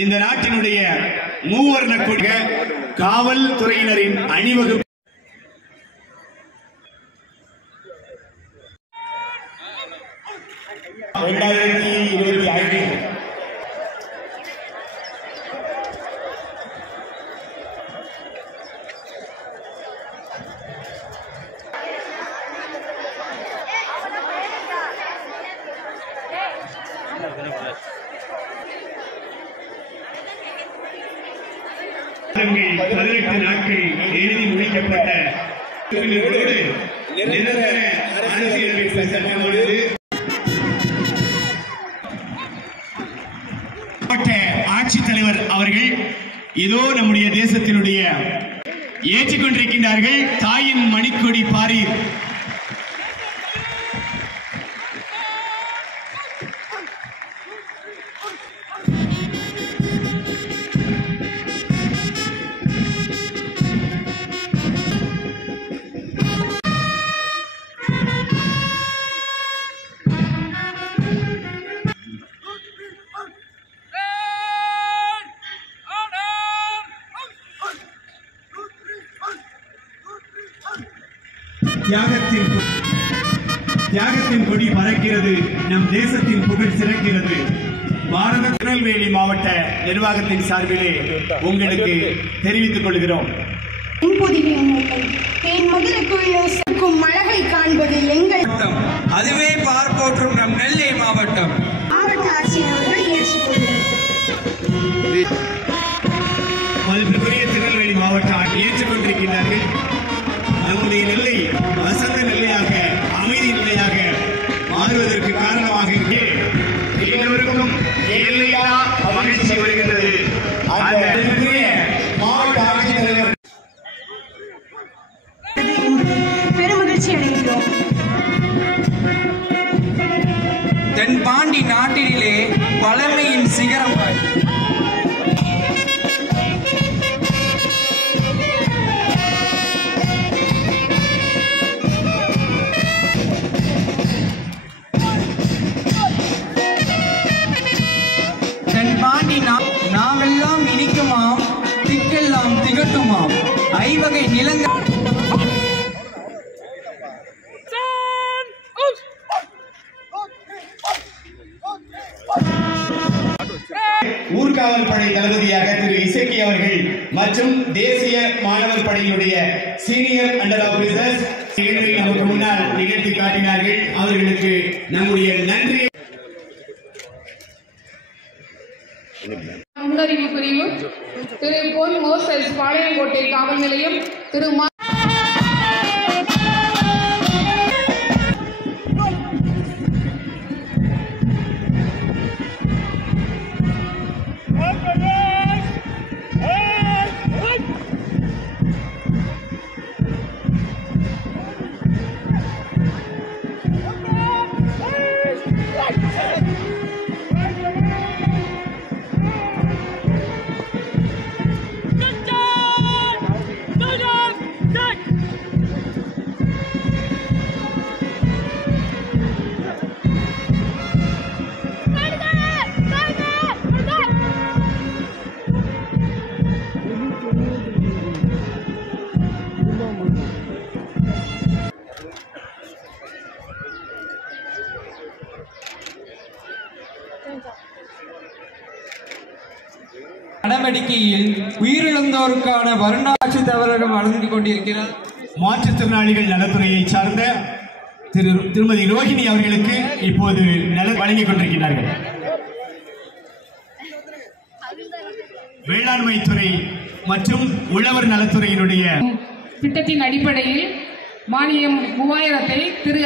இந்த நாட்டினுடைய மூவர்ண கொடி காவல்துறையினரின் அணிவகுப்பு பதினெட்டு நாட்கள் எழுதி முடிக்கப்பட்ட அரசியலமைப்பு சட்டமானது ஆட்சித்தலைவர் அவர்கள் இதோ நம்முடைய தேசத்தினுடைய ஏற்றிக்கொண்டிருக்கின்றார்கள். தாயின் மணிக்கொடி பாரீர். தியாகத்தின் கொடி பறக்கிறது. நம் தேசத்தின் புகழ் சிறக்கிறது. பாரத திருநெல்வேலி மாவட்ட நிர்வாகத்தின் சார்பிலே உங்களுக்கு தெரிவித்துக் கொள்கிறோம். அழகை காண்பது எங்கள் அதுவே பார்ப்போற்றும் நம் நெல்லை மாவட்டம். மாவட்ட ஆட்சியர்கள் மதிப்பிற்குரிய திருநெல்வேலி மாவட்டம் ஏற்றுக்கொண்டிருக்கின்றார்கள். நம்முடைய நெல்லை வசந்த நெல்லையாக அமைதி நிலையாக மாறுவதற்கு காரணமாக எல்லோருக்கும் எல்லையா மகிழ்ச்சி வருகின்றது. மாவட்ட ஆட்சித்தலைவர் பெருமகிழ்ச்சி அடைகிறோம். தென்பாண்டி நாட்டிலே பழமையின் சிகரம் நாமெல்லாம் இனிக்குமாம், திக்கெல்லாம் திகட்டுமாம், ஐவகை நிலங்கள் ஊர்காவல் படை தளபதியாக திரு இசக்கி அவர்கள் மற்றும் தேசிய மாணவர் படையினுடைய சீனியர் அண்டர் ஆபீசர்ஸ் நிகழ்வை நமக்கு முன்னால் நிகழ்த்தி காட்டினார்கள். அவர்களுக்கு நம்முடைய நன்றி. முன்னறிவு பிரிவு திரு பொன் மோசஸ் பாளையங்கோட்டை காவல் நிலையம் திரு நடவடிக்கையில் உயிரிழந்தோருக்கான வருடாட்சி தவறுகள் வழங்கிக் கொண்டிருக்கிறார். மாற்றுத்திறனாளிகள் நலத்துறையை சார்ந்த திருமதி ரோஹிணி அவர்களுக்கு இப்போது வழங்கிக் கொண்டிருக்கிறார்கள். வேளாண்மை துறை மற்றும் உழவர் நலத்துறையினுடைய திட்டத்தின் அடிப்படையில் மானியம் 3000 திரு